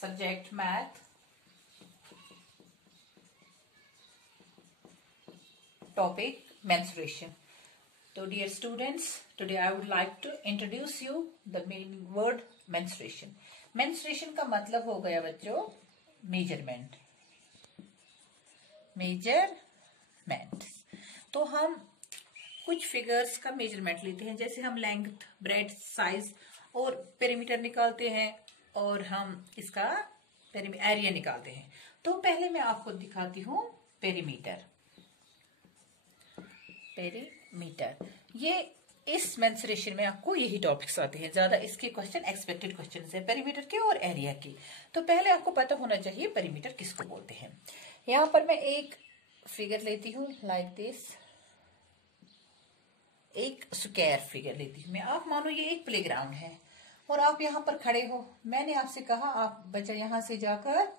subject math, topic menstruation. So dear students, today I would like to introduce you the meaning word menstruation. Menstruation का मतलब हो गया बच्चों measurement. Measurement तो हम कुछ फिगर्स का मेजरमेंट लेते हैं, जैसे हम लेंथ, ब्रेड्थ, साइज और पेरीमीटर निकालते हैं और हम इसका एरिया निकालते हैं. तो पहले मैं आपको दिखाती हूँ पेरीमीटर. ये इस मेंस्ट्रुएशन में आपको यही टॉपिक्स आते हैं, ज्यादा इसके क्वेश्चन एक्सपेक्टेड क्वेश्चन है पेरीमीटर के और एरिया के. तो पहले आपको पता होना चाहिए पेरीमीटर किसको बोलते हैं. यहाँ पर मैं एक फिगर लेती हूँ लाइक दिस, एक स्क्वायर फिगर लेती हूँ मैं. आप मानो ये एक प्लेग्राउंड है और आप यहाँ पर खड़े हो. मैंने आपसे कहा आप बच्चा यहाँ से जाकर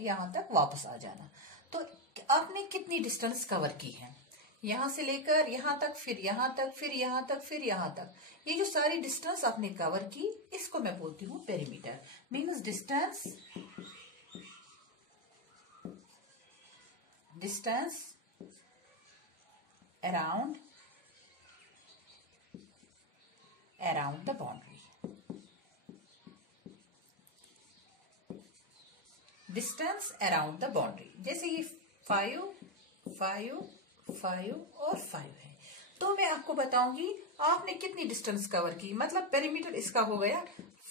यहाँ तक वापस आ जाना. तो आपने कितनी डिस्टेंस कवर की है, यहाँ से लेकर यहाँ तक, फिर यहाँ तक, फिर यहाँ तक, फिर यहाँ तक. ये जो सारी डिस्टेंस आपने कवर की, इसको मैं बोलती हूँ perimeter. Means distance around the boundary. Distance around the boundary. जैसे ये 5 और 5 है, तो मैं आपको बताऊंगी आपने कितनी डिस्टेंस कवर की. मतलब पेरीमीटर इसका हो गया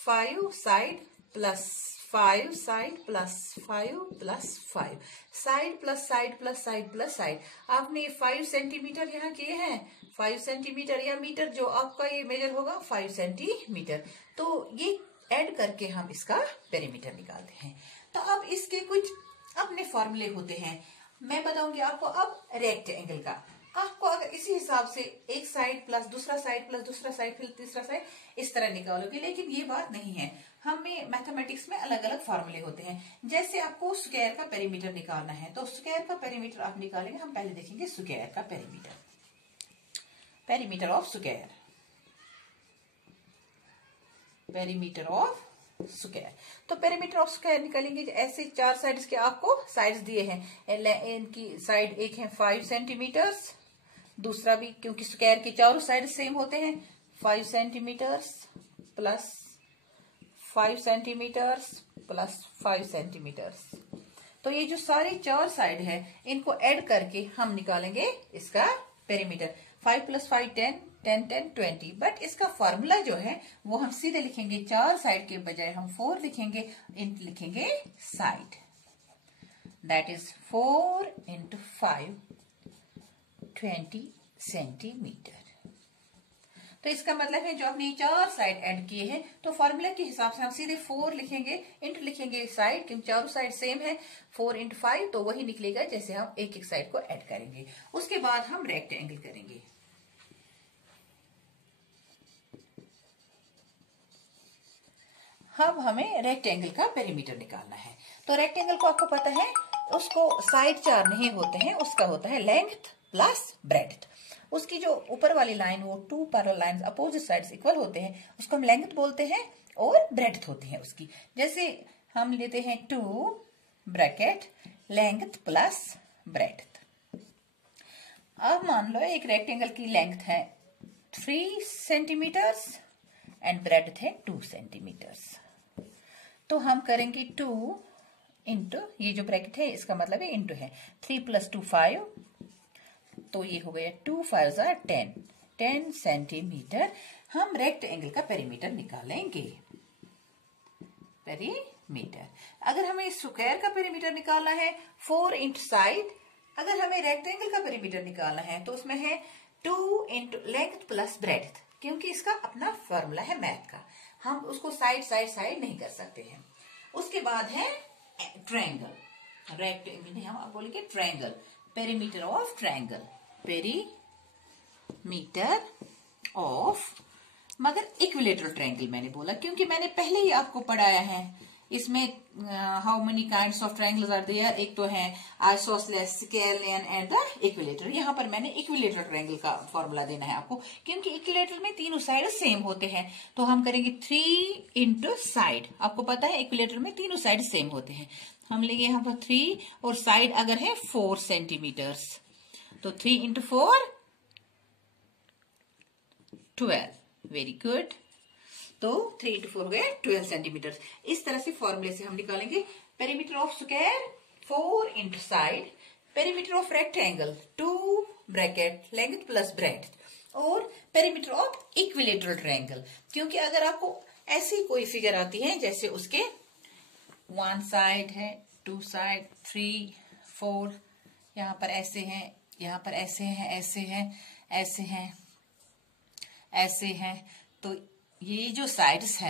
5 side plus 5 side plus 5 plus 5 side plus side plus side plus side. आपने 5 सेंटीमीटर यहाँ किए हैं, 5 सेंटीमीटर या मीटर जो आपका ये मेजर होगा 5 सेंटीमीटर. तो ये ऐड करके हम इसका पेरीमीटर निकालते हैं. तो अब इसके कुछ अपने फॉर्मूले होते हैं, मैं बताऊंगी आपको. अब रेक्टेंगल का आपको अगर इसी हिसाब से एक साइड प्लस दूसरा साइड प्लस दूसरा साइड फिर तीसरा साइड इस तरह निकालोगे, लेकिन ये बात नहीं है. हमें मैथमेटिक्स में अलग अलग फॉर्मूले होते हैं. जैसे आपको स्क्वायर का पेरीमीटर निकालना है, तो स्क्वायर का पेरीमीटर आप निकालेंगे. हम पहले देखेंगे स्क्वायर का पेरीमीटर ऑफ स्क्वायर. तो पेरीमीटर ऑफ स्क्वायर निकालेंगे. ऐसे 4 साइड्स के आपको साइड्स दिए हैं. इनकी साइड एक है 5 सेंटीमीटर्स, दूसरा भी क्योंकि स्क्वायर के चारों साइड सेम होते हैं 5 centimetres plus 5 centimetres plus 5 centimetres. तो ये जो सारी 4 साइड है इनको ऐड करके हम निकालेंगे इसका पेरीमीटर. 5 प्लस 5 10 10 10 20. बट इसका फॉर्मूला जो है वो हम सीधे लिखेंगे. 4 साइड के बजाय हम 4 लिखेंगे, इंटू लिखेंगे side. That is 4 into 5 20 centimetre. तो इसका मतलब है जो आपने 4 साइड ऐड किए हैं, तो फॉर्मूला के हिसाब से हम सीधे 4 लिखेंगे, इंटू लिखेंगे साइड, क्योंकि चारों साइड सेम है. 4 इंटू 5 तो वही निकलेगा जैसे हम एक एक साइड को ऐड करेंगे. उसके बाद हम रेक्टेंगल करेंगे. अब हमें रेक्टेंगल का पेरीमीटर निकालना है. तो रेक्टेंगल को आपको पता है उसको साइड 4 नहीं होते हैं, उसका होता है लेंथ प्लस ब्रेड्थ. उसकी जो ऊपर वाली लाइन वो 2 parallel lines opposite sides equal होते हैं, उसको हम लेंथ बोलते हैं और ब्रेड्थ होती है उसकी. जैसे हम लेते हैं 2 ब्रैकेट लेंथ प्लस ब्रेड्थ. अब मान लो एक रेक्टेंगल की लेंथ है 3 सेंटीमीटर्स एंड ब्रेड्थ है 2 सेंटीमीटर्स. तो हम करेंगे 2 इंटू ये जो ब्रैकेट है इसका मतलब है इंटू है 3 प्लस 2 5. तो ये हो गया 2 5 10 सेंटीमीटर. हम रेक्टेंगल का पेरीमीटर निकालेंगे. पेरीमीटर अगर हमें स्क्वायर का पेरीमीटर निकालना है 4 इंटू साइड. अगर हमें रेक्टेंगल का पेरीमीटर निकालना है तो उसमें है 2 इंटू लेंथ प्लस ब्रेड्थ, क्योंकि इसका अपना फॉर्मूला है मैथ का. हम उसको साइड साइड साइड नहीं कर सकते हैं. उसके बाद है ट्रायंगल. रेक्टेंगल नहीं, हम बोलेंगे triangle. Perimeter of triangle. Perimeter of, मगर इक्विलेटरल ट्रायंगल मैंने बोला क्योंकि मैंने पहले ही आपको पढ़ाया है इसमें how many kinds of triangles are there, एक तो है isosceles, scalene and the equilateral. यहाँ पर मैंने इक्विलेटरल ट्रायंगल का फॉर्मूला देना है आपको, क्योंकि इक्विलेटरल में तीनों साइड सेम होते हैं। तो हम करेंगे 3 इंटू साइड। आपको पता है इक्विलेटरल में तीनों साइड सेम होते हैं। हम लेंगे यहाँ पर 3 और साइड अगर है 4 सेंटीमीटर्स, तो 3 इंटू 4 12। Very good. तो 3 इंटू 4 हो गए 12 सेंटीमीटर। इस तरह से फॉर्मूले से हम निकालेंगे perimeter of square 4 into side, perimeter of rectangle 2 bracket length plus breadth, और पेरीमीटर ऑफ इक्विलेटरल ट्रायंगल। क्योंकि अगर आपको ऐसी कोई फिगर आती है जैसे उसके 1 साइड है, 2 साइड, 3, 4, यहाँ पर ऐसे हैं, यहाँ पर ऐसे हैं, ऐसे हैं, ऐसे हैं, ऐसे हैं, तो ये जो साइड्स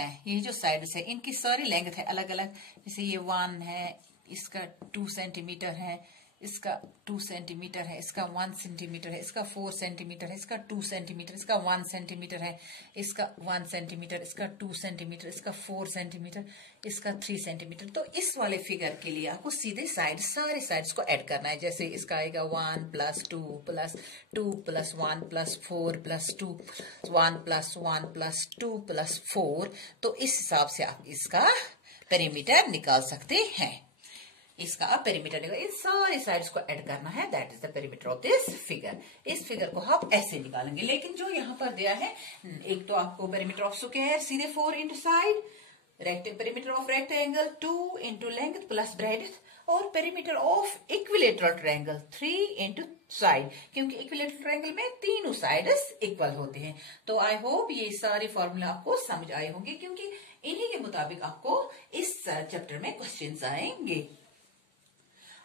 है इनकी सारी लेंथ है अलग अलग। जैसे ये 1 है, इसका 2 सेंटीमीटर है, इसका 2 सेंटीमीटर है, इसका 1 सेंटीमीटर है, इसका 4 सेंटीमीटर है, इसका 2 सेंटीमीटर, इसका 1 सेंटीमीटर है, इसका 1 सेंटीमीटर, इसका 2 सेंटीमीटर, इसका 4 सेंटीमीटर, इसका 3 सेंटीमीटर। तो इस वाले फिगर के लिए आपको सीधे सारे साइड्स को ऐड करना है। जैसे इसका आएगा 1 plus 2 plus 2 plus 1 plus 4 plus 2 1 plus 1 plus 2 plus 4। तो इस हिसाब से आप इसका पेरीमीटर निकाल सकते हैं। इसका पेरीमीटर निकाल, इन सारी साइड्स को ऐड करना है। That is the perimeter of this figure. इस फिगर को आप ऐसे निकालेंगे, लेकिन जो यहाँ पर दिया है, एक तो आपको पेरीमीटर ऑफ स्क्वायर सीधे 4 into side, perimeter of rectangle 2 into length plus breadth, और perimeter of equilateral triangle 3 into side, क्योंकि इक्विलेटरल ट्रायंगल में तीनों साइड्स इक्वल होते हैं। तो आई होप ये सारे फॉर्मूला आपको समझ आए होंगे, क्योंकि इन्हीं के मुताबिक आपको इस चैप्टर में क्वेश्चंस आएंगे।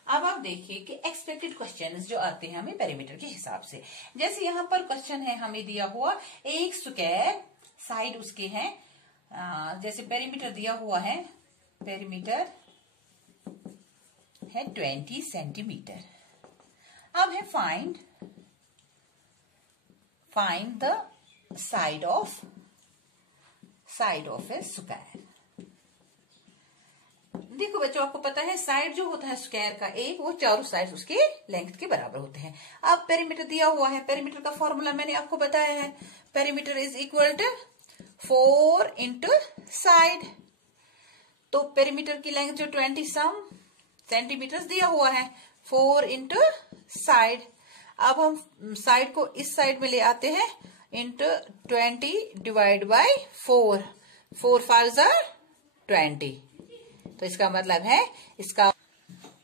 अब आप देखिए कि एक्सपेक्टेड क्वेश्चंस जो आते हैं हमें पेरीमीटर के हिसाब से। जैसे यहाँ पर क्वेश्चन है हमें दिया हुआ एक स्क्वायर, साइड उसके हैं, जैसे पेरीमीटर दिया हुआ है, पेरीमीटर है 20 सेंटीमीटर। अब है find the side of A square. देखो बच्चों, आपको पता है साइड जो होता है स्क्वायर का एक, वो चारों साइड उसके लेंथ के बराबर होते हैं। अब पेरीमीटर दिया हुआ है, पेरीमीटर का फॉर्मूला मैंने आपको बताया है, perimeter is equal to 4 into side. तो पेरीमीटर की लेंथ जो 20 सेंटीमीटर दिया हुआ है, 4 इंटू साइड। अब हम साइड को इस साइड में ले आते हैं, इंटू 20 डिवाइड बाय 4, 4 5 20। तो इसका मतलब है इसका,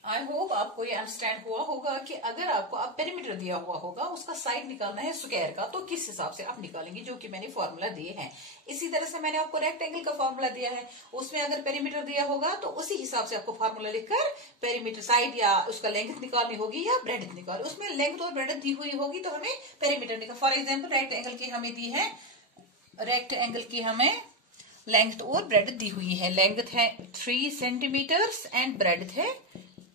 आई होप आपको ये अंडरस्टैंड हुआ होगा कि अगर आपको अब पेरीमीटर दिया हुआ होगा, उसका साइड निकालना है स्क्वायर का, तो किस हिसाब से आप निकालेंगे, जो कि मैंने फॉर्मूला दिए हैं। इसी तरह से मैंने आपको रेक्टेंगल का फॉर्मूला दिया है, उसमें अगर पेरीमीटर दिया होगा तो उसी हिसाब से आपको फॉर्मूला लिखकर पेरीमीटर साइड या उसका लेंथ निकालनी होगी या ब्रेड्थ निकाल, उसमें लेंथ और ब्रेड्थ दी हुई होगी तो हमें पेरीमीटर निकाल। फॉर एग्जाम्पल रेक्टेंगल की हमें दी है, रेक्टेंगल की हमें लेंथ और ब्रेड्थ दी हुई है। लेंथ है 3 सेंटीमीटर्स एंड ब्रेड्थ है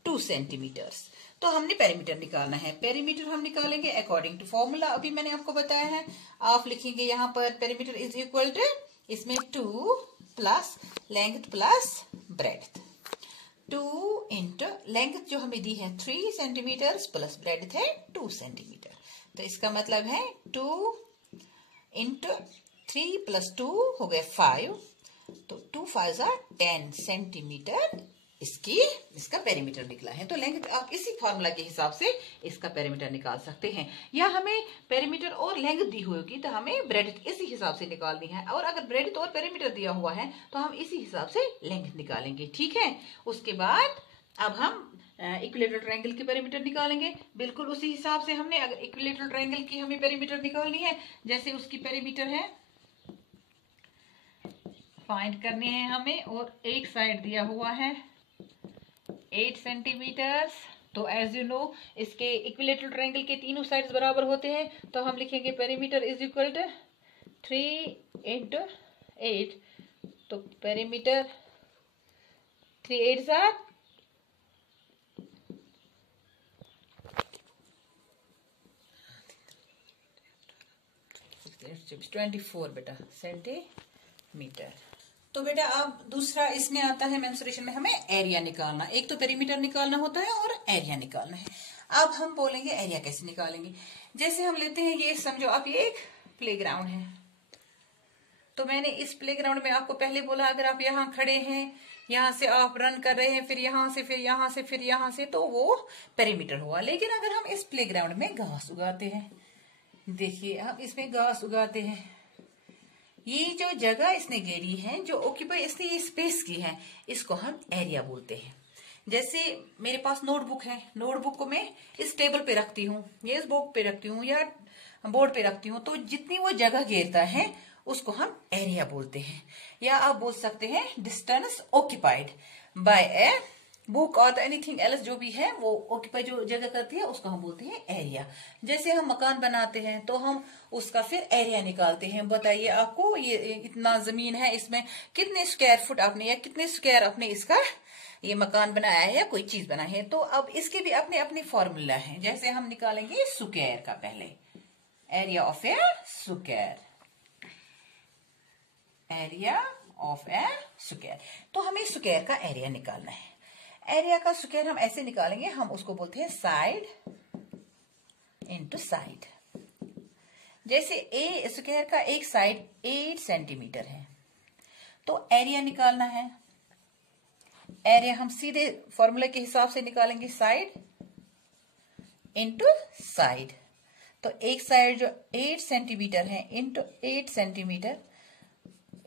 2 सेंटीमीटर्स। तो हमने पेरीमीटर निकालना है। पेरीमीटर हम निकालेंगे अकॉर्डिंग टू फॉर्मूला, अभी मैंने आपको बताया है। आप लिखेंगे यहाँ पर पेरीमीटर इज इक्वल टू, इसमें 2 plus length plus breadth, 2 into length जो हमें दी है 3 सेंटीमीटर्स प्लस ब्रेड्थ है 2 सेंटीमीटर। तो इसका मतलब है 2 इंटू 3 प्लस 2 हो गए 5, तो 2 5 10 सेंटीमीटर इसका पेरीमीटर निकला है। तो लेंथ आप इसी फॉर्मूला के हिसाब से इसका पेरीमीटर निकाल सकते हैं। या हमें पेरीमीटर और लेंथ दी हुई होगी तो हमें ब्रेड्थ इसी हिसाब से निकालनी है, और अगर ब्रेड्थ और पेरीमीटर दिया हुआ है तो हम इसी हिसाब से लेंथ निकालेंगे। ठीक है, उसके बाद अब हम इक्विलेटरल ट्रायंगल की पेरीमीटर निकालेंगे, बिल्कुल उसी हिसाब से। हमने अगर इक्विलेटरल ट्रायंगल की हमें पेरीमीटर निकालनी है, जैसे उसकी पेरीमीटर है फाइंड करने हैं हमें, और एक साइड दिया हुआ है 8 सेंटीमीटर। तो एज यू नो इसके इक्विलेटरल ट्रायंगल के तीनों साइड्स बराबर होते हैं, तो हम लिखेंगे perimeter is equal to 3 into 8। तो पेरीमीटर 3 8 24 बेटा सेंटीमीटर। तो बेटा अब दूसरा इसमें आता है मेंसुरेशन में हमें एरिया निकालना। एक तो पेरीमीटर निकालना होता है और एरिया निकालना है। अब हम बोलेंगे एरिया कैसे निकालेंगे। जैसे हम लेते हैं, ये समझो आप ये एक प्लेग्राउंड है, तो मैंने इस प्लेग्राउंड में आपको पहले बोला अगर आप यहाँ खड़े हैं, यहाँ से आप रन कर रहे हैं, फिर यहाँ से, फिर यहाँ से, फिर यहाँ से, तो वो पेरीमीटर हुआ। लेकिन अगर हम इस प्लेग्राउंड में घास उगाते हैं, देखिए हम इसमें घास उगाते हैं, ये जो जगह इसने घेरी है, जो ऑक्यूपाई इसने ये स्पेस की है, इसको हम एरिया बोलते हैं। जैसे मेरे पास नोटबुक है, नोटबुक को मैं इस टेबल पे रखती हूँ, या इस बुक पे रखती हूँ, या बोर्ड पे रखती हूँ, तो जितनी वो जगह घेरता है उसको हम एरिया बोलते हैं। या आप बोल सकते हैं distance occupied by a book और एनीथिंग एल्स, जो भी है वो ऑक्यूपाई जो जगह करती है उसको हम बोलते हैं एरिया। जैसे हम मकान बनाते हैं तो हम उसका फिर एरिया निकालते हैं। बताइए आपको ये इतना जमीन है, इसमें कितने स्क्वायर फुट आपने या कितने स्क्वायर आपने इसका ये मकान बनाया है या कोई चीज बनाई है। तो अब इसके भी अपने अपने फॉर्मूला है। जैसे हम निकालेंगे स्क्वायर का, पहले area of A square, area of A square. तो हमें स्क्वायर का एरिया निकालना है। एरिया का स्क्वायर हम ऐसे निकालेंगे, हम उसको बोलते हैं साइड इंटू साइड। जैसे ए स्क्वायर का एक साइड 8 सेंटीमीटर है, तो एरिया निकालना है। एरिया हम सीधे फॉर्मूला के हिसाब से निकालेंगे, साइड इंटू साइड। तो एक साइड जो 8 सेंटीमीटर है इंटू 8 सेंटीमीटर,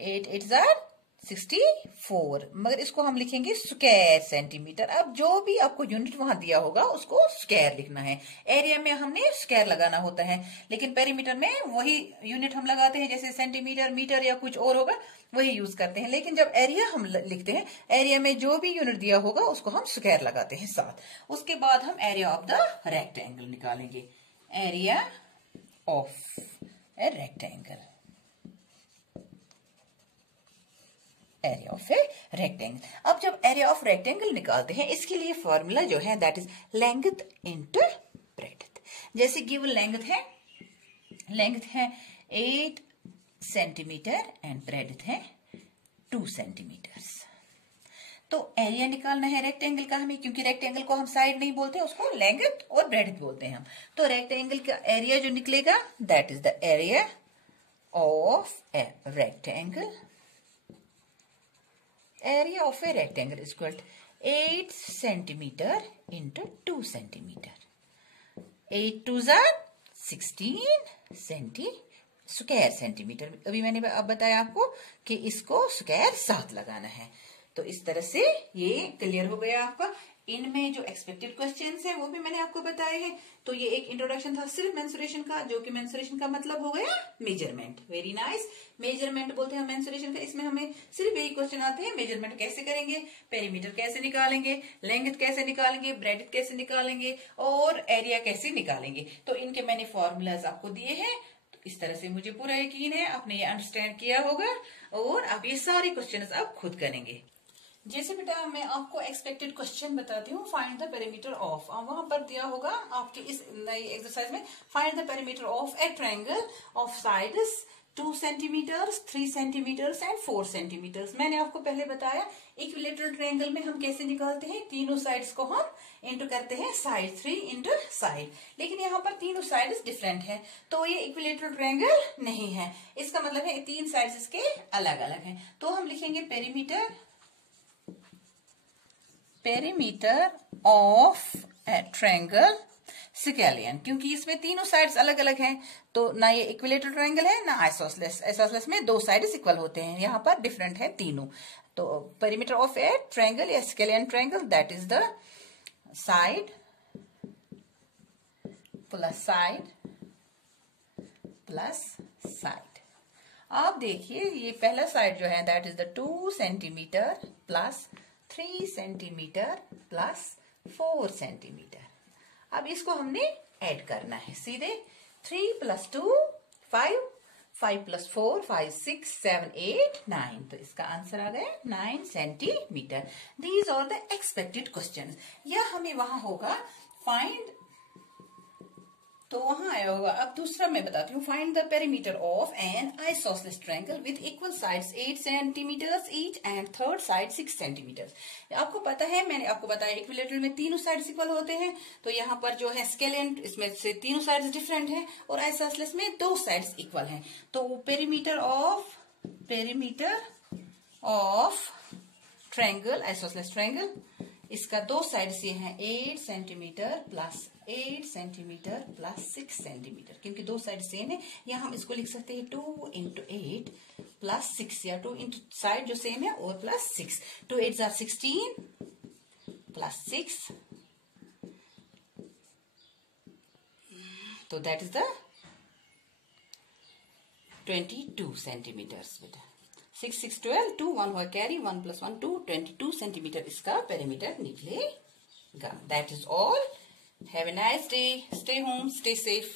8 8 64, मगर इसको हम लिखेंगे स्क्वायर सेंटीमीटर। अब जो भी आपको यूनिट वहां दिया होगा उसको स्क्वायर लिखना है। एरिया में हमने स्क्वायर लगाना होता है, लेकिन पेरीमीटर में वही यूनिट हम लगाते हैं, जैसे सेंटीमीटर, मीटर या कुछ और होगा वही यूज करते हैं। लेकिन जब एरिया हम लिखते हैं, एरिया में जो भी यूनिट दिया होगा उसको हम स्क्वायर लगाते हैं साथ। उसके बाद हम एरिया ऑफ द रेक्टेंगल निकालेंगे, area of a rectangle, area of a rectangle. अब जब एरिया ऑफ रेक्टेंगल निकालते हैं, इसके लिए फॉर्मूला जो है that is length into breadth. जैसे गिवन लेंथ है 8 सेंटीमीटर एंड ब्रेड्थ है 2 सेंटीमीटर। तो एरिया निकालना है रेक्टेंगल का हमें, क्योंकि रेक्टेंगल को हम साइड नहीं बोलते, उसको लेंथ और ब्रेड्थ बोलते हैं हम। तो रेक्टेंगल का एरिया जो निकलेगा that is the area of a rectangle, area of a rectangle is equal to 8 centimeter into 2 centimeter. 8 2s are 16 square centimetre. अभी मैंने अब बताया आपको कि इसको स्क्वायर साथ लगाना है। तो इस तरह से ये क्लियर हो गया आपका। इनमें जो एक्सपेक्टेड क्वेश्चंस है वो भी मैंने आपको बताए हैं। तो ये एक इंट्रोडक्शन था सिर्फ मेंसुरेशन का, जो कि मेंसुरेशन का मतलब हो गया मेजरमेंट। वेरी नाइस, मेजरमेंट बोलते हैं मेंसुरेशन का। इसमें हमें सिर्फ यही क्वेश्चन आते हैं, मेजरमेंट कैसे करेंगे, पेरीमीटर कैसे निकालेंगे, लेंथ कैसे निकालेंगे, ब्रेड्थ कैसे निकालेंगे और एरिया कैसे निकालेंगे। तो इनके मैंने फॉर्मूलाज आपको दिए हैं। तो इस तरह से मुझे पूरा यकीन है आपने ये अंडरस्टैंड किया होगा और आप ये सारे क्वेश्चन आप खुद करेंगे। जैसे बेटा मैं आपको एक्सपेक्टेड क्वेश्चन बताती हूँ, फाइंड द पेरीमीटर ऑफ। वहां पर दिया होगा आपके इस नई एक्सरसाइज में, find the perimeter of a triangle of sides 2 centimetres, 3 centimetres and 4 centimetres. मैंने आपको पहले बताया इक्विलेटरल ट्रायंगल में हम कैसे निकालते हैं, तीनों साइड्स को हम इंटू करते हैं साइड 3 इंटू साइड। लेकिन यहाँ पर तीनों साइड्स डिफरेंट है, तो ये इक्विलेटरल ट्रायंगल नहीं है। इसका मतलब है 3 साइड्स इसके अलग अलग हैं। तो हम लिखेंगे perimeter of a triangle scalene, क्योंकि इसमें तीनों साइड्स अलग अलग हैं। तो ना ये इक्विलेटरल ट्रायंगल है ना आइसोसेलेस। आइसोसेलेस में 2 साइड्स इक्वल होते हैं, यहाँ पर डिफरेंट है तीनों। तो पेरीमीटर ऑफ ए ट्रायंगल या scalene triangle that is the side plus side plus side. आप देखिए ये पहला साइड जो है that is the 2 centimetre plus 3 centimetre plus 4 centimetre. अब इसको हमने ऐड करना है सीधे। 3 + 2 5, 5 + 4 5 6 7 8 9। तो इसका आंसर आ गया 9 centimetre. These are the expected questions. या हमें वहां होगा फाइंड तो वहां आया होगा। अब दूसरा मैं बताती हूँ, find the perimeter of an isosceles triangle with equal sides 8 centimetres each and third side 6 centimetres. आपको पता है, मैंने आपको बताया इक्विलेटरल में तीनों साइड्स इक्वल होते हैं, तो यहाँ पर जो है स्केलेंट इसमें से तीनों साइड्स डिफरेंट है और आइसोसेलेस में दो साइड्स इक्वल हैं। तो perimeter of triangle, isosceles triangle, इसका दो साइड्स ये हैं 8 centimetre plus 8 centimetre plus 6 centimetre, क्योंकि दो साइड सेम है। या हम इसको लिख सकते हैं 2 इंटू 8 प्लस 6, या 2 इंटू साइड जो सेम है और प्लस 6। 2 8 are 16 प्लस 6, तो दैट इज द 22 सेंटीमीटर्स बेटा। 6 6 12, 2 1 हुआ कैरी, 1 प्लस 1 2, 22 सेंटीमीटर इसका पेरीमीटर निकलेगा। That is all. Have a nice day, stay home, stay safe.